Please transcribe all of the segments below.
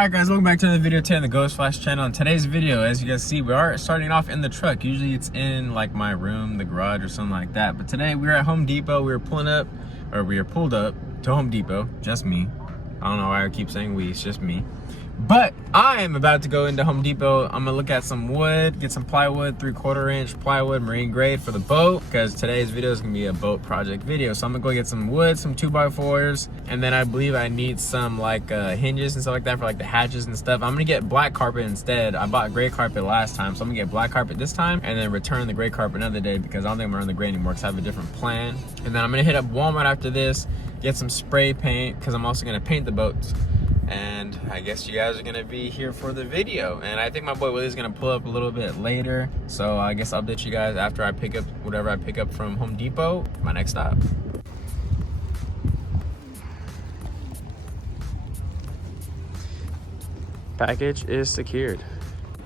Alright guys, welcome back to another video today on the GhostFlash channel. In today's video, as you guys see, we are starting off in the truck. Usually it's in like my room, the garage, or something like that. But today we were at Home Depot. We were pulled up to Home Depot. Just me. I don't know why I keep saying we, it's just me. But I am about to go into Home Depot. I'm gonna look at some wood, get some plywood, 3/4 inch plywood, marine grade for the boat, because today's video is gonna be a boat project video. So I'm gonna go get some wood, some 2x4s, and then I believe I need some like hinges and stuff like that for like the hatches and stuff. I'm gonna get black carpet instead. I bought gray carpet last time, so I'm gonna get black carpet this time, and then return the gray carpet another day because I don't think I'm gonna run the gray anymore because I have a different plan. And then I'm gonna hit up Walmart after this, get some spray paint because I'm also gonna paint the boats. And I guess you guys are gonna be here for the video. And I think my boy Willie's gonna pull up a little bit later. So I guess I'll update you guys after I pick up whatever I pick up from Home Depot, my next stop. Package is secured.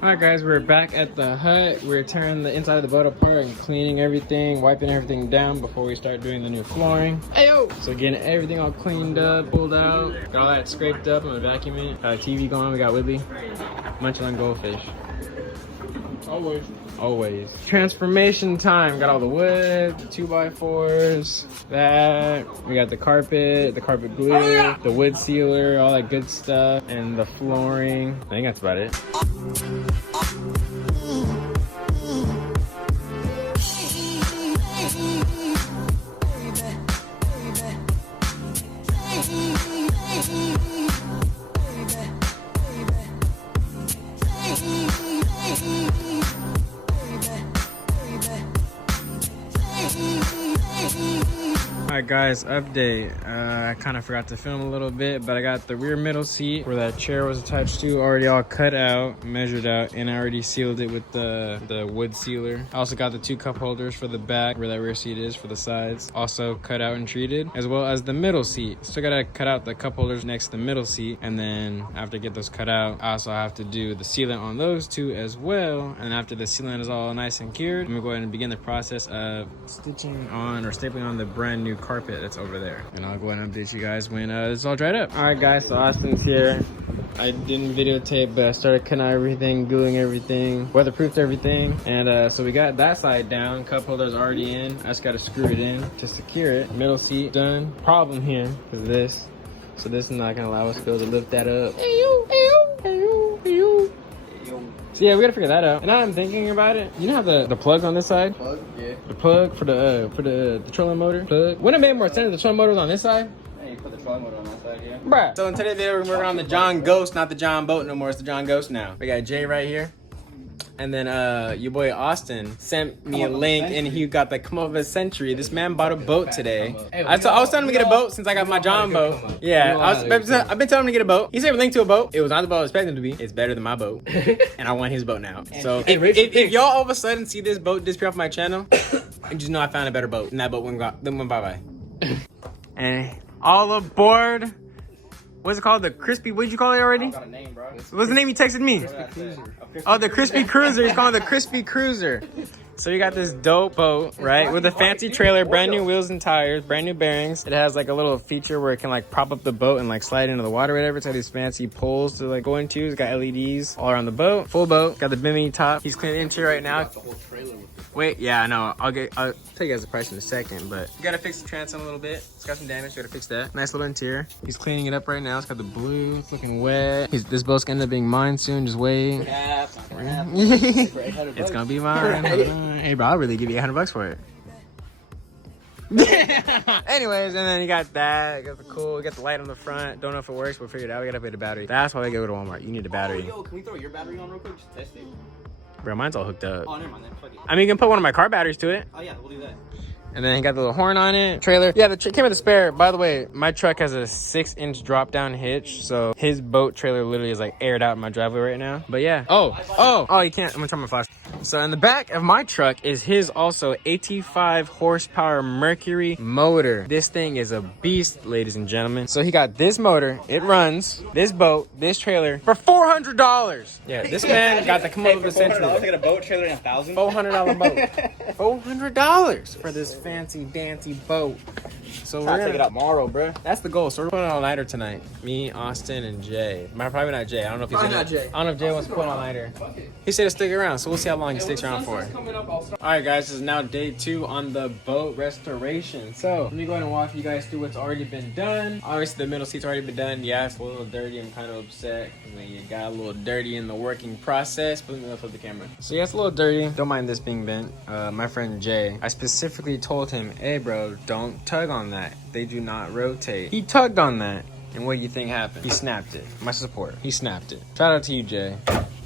Alright guys, we're back at the hut. We're tearing the inside of the boat apart and cleaning everything, wiping everything down before we start doing the new flooring. Ayo! So getting everything all cleaned up, pulled out, got all that scraped up. I'm gonna vacuum it. Got a TV going, we got Willie munching on goldfish. Always. Transformation time. Got all the wood, the 2x4s, that. We got the carpet glue, the wood sealer, all that good stuff, and the flooring. I think that's about it. Alright guys, update. I kind of forgot to film a little bit, but I got the rear middle seat where that chair was attached to already all cut out, measured out, and I already sealed it with the wood sealer. I also got the 2 cup holders for the back where that rear seat is for the sides, also cut out and treated, as well as the middle seat. Still gotta cut out the cup holders next to the middle seat, and then after I get those cut out, I also have to do the sealant on those 2 as well. And after the sealant is all nice and cured, I'm gonna go ahead and begin the process of stitching on or stapling on the brand new carpet that's over there. And I'll go ahead and update you guys when it's all dried up. All right guys, so Austin's here. I didn't videotape, but I started cutting out everything, gluing everything, weatherproofed everything. And so we got that side down, cup holder's already in. I just gotta screw it in to secure it. Middle seat done. Problem here is this. So this is not gonna allow us to be able to lift that up. So yeah, we gotta figure that out. And now I'm thinking about it. You know how the plug on this side? Plug, yeah. The plug for the trolling motor. Plug. Wouldn't it make more sense if the trolling motor was on this side? Yeah, you put the trolling motor on that side, yeah. Bruh. So in today's video, we're working on the Jon Ghost, not the Jon Boat no more. It's the Jon Ghost now. We got Jay right here. And then your boy Austin sent me a link, and he got the come up of a century. This man bought a boat today. I was telling him to get a boat since I got my Jon Boat. Yeah, I've been telling him to get a boat. He sent me a link to a boat. It was not the boat I was expecting it to be. It's better than my boat, and I want his boat now. So if y'all all of a sudden see this boat disappear off my channel, just know I found a better boat, and that boat went bye-bye. And all aboard. What's it called? The crispy, what'd you call it already? I got a name, bro. What's the name you texted me? Oh, the Crispy Cruiser. He's calling it the Crispy Cruiser. So you got this dope boat, right? With a fancy trailer, brand new wheels and tires, brand new bearings. It has like a little feature where it can like prop up the boat and like slide into the water or whatever. It's got these fancy poles to like go into. It's got LEDs all around the boat. Full boat. Got the bimini top. He's cleaning the interior right now. Wait, yeah, I know. I'll tell you guys the price in a second, but you gotta fix the transom a little bit. It's got some damage, you gotta fix that. Nice little interior. He's cleaning it up right now. It's got the blue, it's looking wet. This boat's gonna end up being mine soon, just wait. Yeah, it's not gonna happen. It's gonna be mine. Hey bro, I'll really give you $100 for it. Anyways, and then you got that, you got the cool, you got the light on the front. Don't know if it works, we'll figure it out. We gotta put the battery. That's why we go to Walmart. You need a battery. Yo, can we throw your battery on real quick? Just test it. Bro, mine's all hooked up. Oh, never mind then. Fuck it. I mean, you can put one of my car batteries to it. Oh yeah, we'll do that. And then he got the little horn on it. Trailer. Yeah, the came with a spare. By the way, my truck has a 6-inch drop down hitch. So his boat trailer literally is like aired out in my driveway right now. But yeah. Oh, you can't. I'm gonna turn my flash. So in the back of my truck is his also 85 horsepower Mercury motor. This thing is a beast, ladies and gentlemen. So he got this motor, it runs, this boat, this trailer for $400. Yeah, this man got the come up with the century. I get a boat trailer and $1,000. $400 boat. $400 for this fancy dancy boat. So we're gonna take it out tomorrow, bro. That's the goal. So we're putting on a nighter tonight. Me, Austin, and Jay. Probably not Jay. I don't know if he's Probably not Jay. I don't know if Jay wants to put on a nighter. He said to stick around, so we'll see how long he sticks around for. Alright guys, this is now day 2 on the boat restoration. So let me go ahead and walk you guys through what's already been done. Obviously the middle seat's already been done. Yeah, it's a little dirty. I'm kind of upset. I mean, it got a little dirty in the working process. But let me flip the camera. So yeah, it's a little dirty. Don't mind this being bent. My friend Jay, I specifically told him, hey bro, don't tug on that. They do not rotate. He tugged on that, and what do you think happened? He snapped it. My support. He snapped it. Shout out to you, Jay.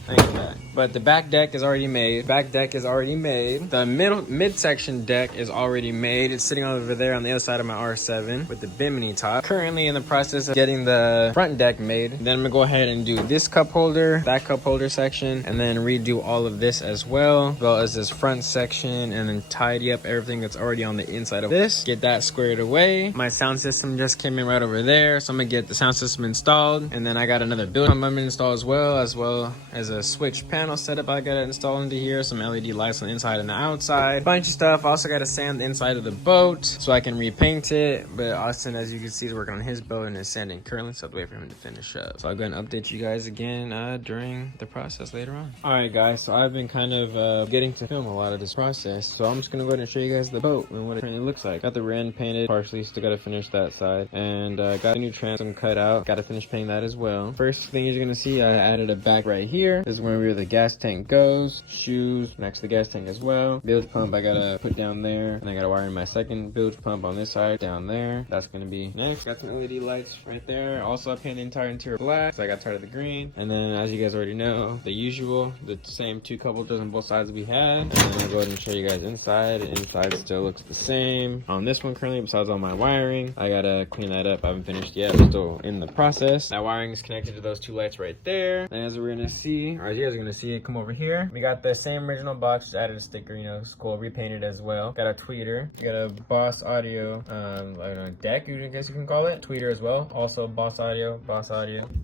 Thanks for that. But the back deck is already made. Back deck is already made. The midsection deck is already made. It's sitting over there on the other side of my R7 with the bimini top. Currently in the process of getting the front deck made. Then I'm gonna go ahead and do this cup holder, that cup holder section, and then redo all of this as well as this front section, and then tidy up everything that's already on the inside of this. Get that squared away. My sound system just came in right over there, so I'm gonna get the sound system installed, and then I got another build I'm gonna install as well as a switch panel setup I gotta install into here, some LED lights on the inside and the outside, bunch of stuff. Also gotta sand the inside of the boat so I can repaint it. But Austin, as you can see, is working on his boat and is sanding currently, so I have to wait for him to finish up. So I'll go and update you guys again during the process later on. Alright guys, so I've been kind of getting to film a lot of this process, so I'm just gonna go ahead and show you guys the boat and what it currently looks like. Got the rear end painted partially, still gotta finish that side, and got a new transom cut out, gotta finish painting that as well. First thing you're gonna see, I added a back right here. This is where the gas tank goes. Shoes next to the gas tank as well. Bilge pump I gotta put down there, and I gotta wire in my second bilge pump on this side down there. That's gonna be next. Got some LED lights right there. Also I painted the entire interior black, so I got tired of the green. And then as you guys already know, the usual, the same 2 cup holders on both sides we had. And then I'll go ahead and show you guys inside. The inside still looks the same on this one currently, besides all my wiring. I gotta clean that up. I haven't finished yet. I'm still in the process. That wiring is connected to those 2 lights right there. And as we're gonna see, or as you guys are gonna see it, come over here. We got the same original box, just added a sticker, you know, it's cool, repainted as well. Got a tweeter. We got a Boss Audio, I don't know, deck, I guess you can call it. Tweeter as well. Also Boss Audio.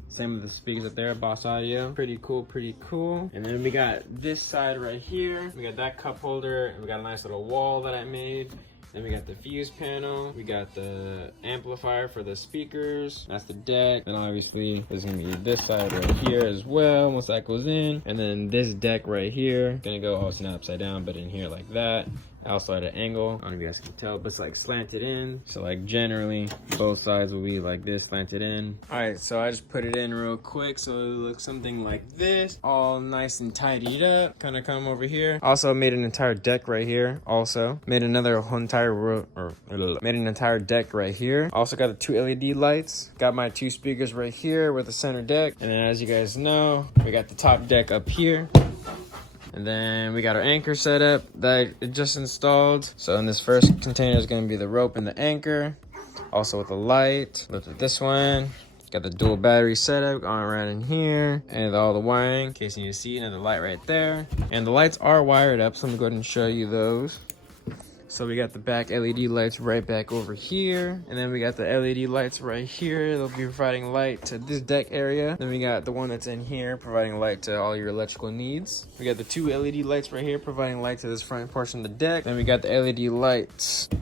Same with the speakers up there, Boss Audio. Pretty cool, pretty cool. And then we got this side right here. We got that cup holder, and we got a nice little wall that I made. Then we got the fuse panel. We got the amplifier for the speakers. That's the deck. And obviously there's gonna be this side right here as well once that goes in. And then this deck right here, gonna go also not upside down, but in here like that. Also at an angle, I don't know if you guys can tell, but it's like slanted in. So like generally both sides will be like this, slanted in. All right, so I just put it in real quick so it looks something like this, all nice and tidied up. Kind of come over here. Also made an entire deck right here. Also made another whole entire made an entire deck right here. Also got the 2 LED lights. Got my 2 speakers right here with the center deck. And then as you guys know, we got the top deck up here. And then we got our anchor set up that I just installed. So in this first container is gonna be the rope and the anchor. Also with the light, look at this one. Got the dual battery setup on right in here. And all the wiring, in case you need to see another light right there. And the lights are wired up, so I'm gonna go ahead and show you those. So we got the back LED lights right back over here. And then we got the LED lights right here. They'll be providing light to this deck area. Then we got the one that's in here providing light to all your electrical needs. We got the 2 LED lights right here providing light to this front portion of the deck. Then we got the LED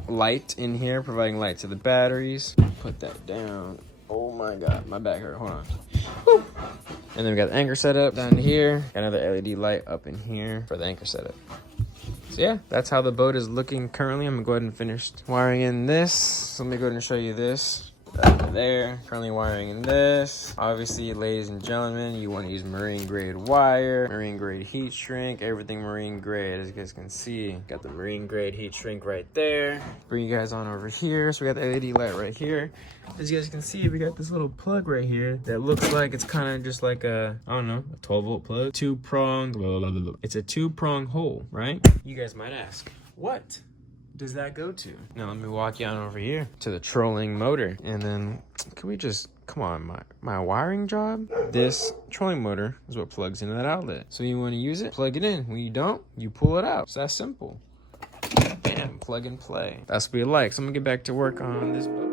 light in here providing light to the batteries. Put that down. Oh my God, my back hurt, hold on. Woo. And then we got the anchor setup down here. Got another LED light up in here for the anchor setup. So yeah, that's how the boat is looking currently. I'm gonna go ahead and finish wiring in this. So let me go ahead and show you this. There, currently wiring in this. Obviously, ladies and gentlemen, you want to use marine grade wire, marine grade heat shrink, everything marine grade, as you guys can see. Got the marine grade heat shrink right there. Bring you guys on over here. So we got the LED light right here. As you guys can see, we got this little plug right here that looks like it's kind of just like a, I don't know, a 12-volt plug. 2-pronged, it's a 2-prong hole, right? You guys might ask, what does that go to? Now let me walk you on over here to the trolling motor. And then can we just, come on, my wiring job? This trolling motor is what plugs into that outlet. So you want to use it, plug it in. When you don't, you pull it out. It's that simple. Bam, plug and play. That's what we like. So I'm gonna get back to work on this boat.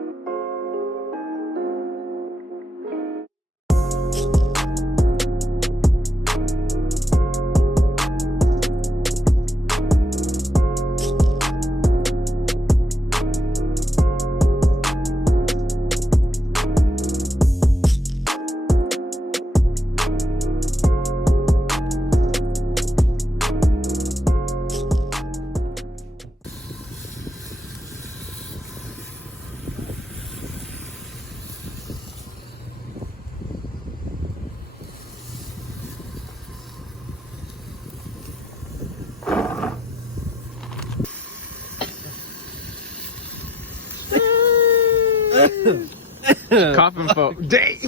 Coffin folk. Dang.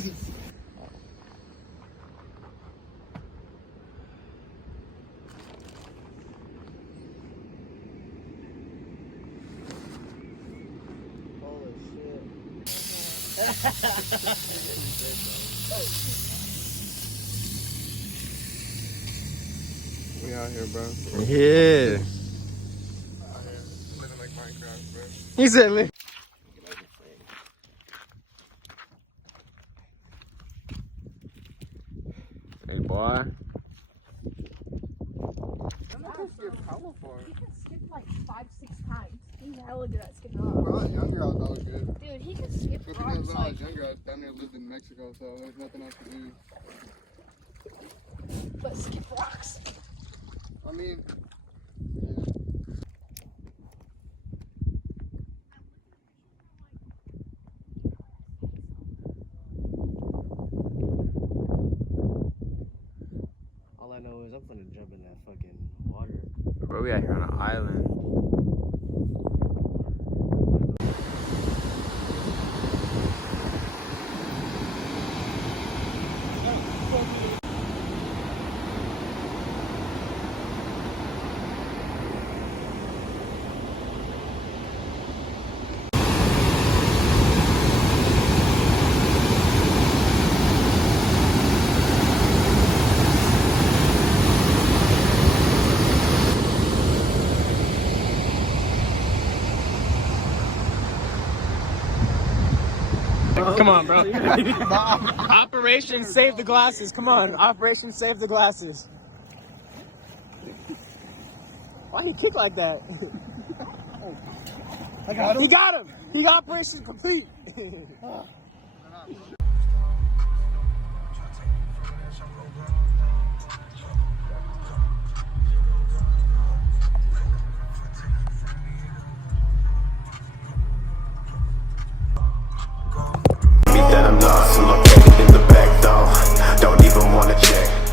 Holy shit. We out here, bro. Yeah. Living like Minecraft, bro. He said, "Live." Hey, boy. He can skip like 5-6 times. He's hella good at skipping When I rocks. was younger, I was always good. Dude, he can skip Because rocks when I like, was younger, I down there lived in Mexico, so there's nothing else to do. but skip rocks. I mean, All I know is I'm gonna jump in that fucking water. Bro, we out here on an island. Come on, bro. Operation Save the Glasses. Come on. Operation Save the Glasses. Why you kick like that? I got him. He got him. He got operation complete.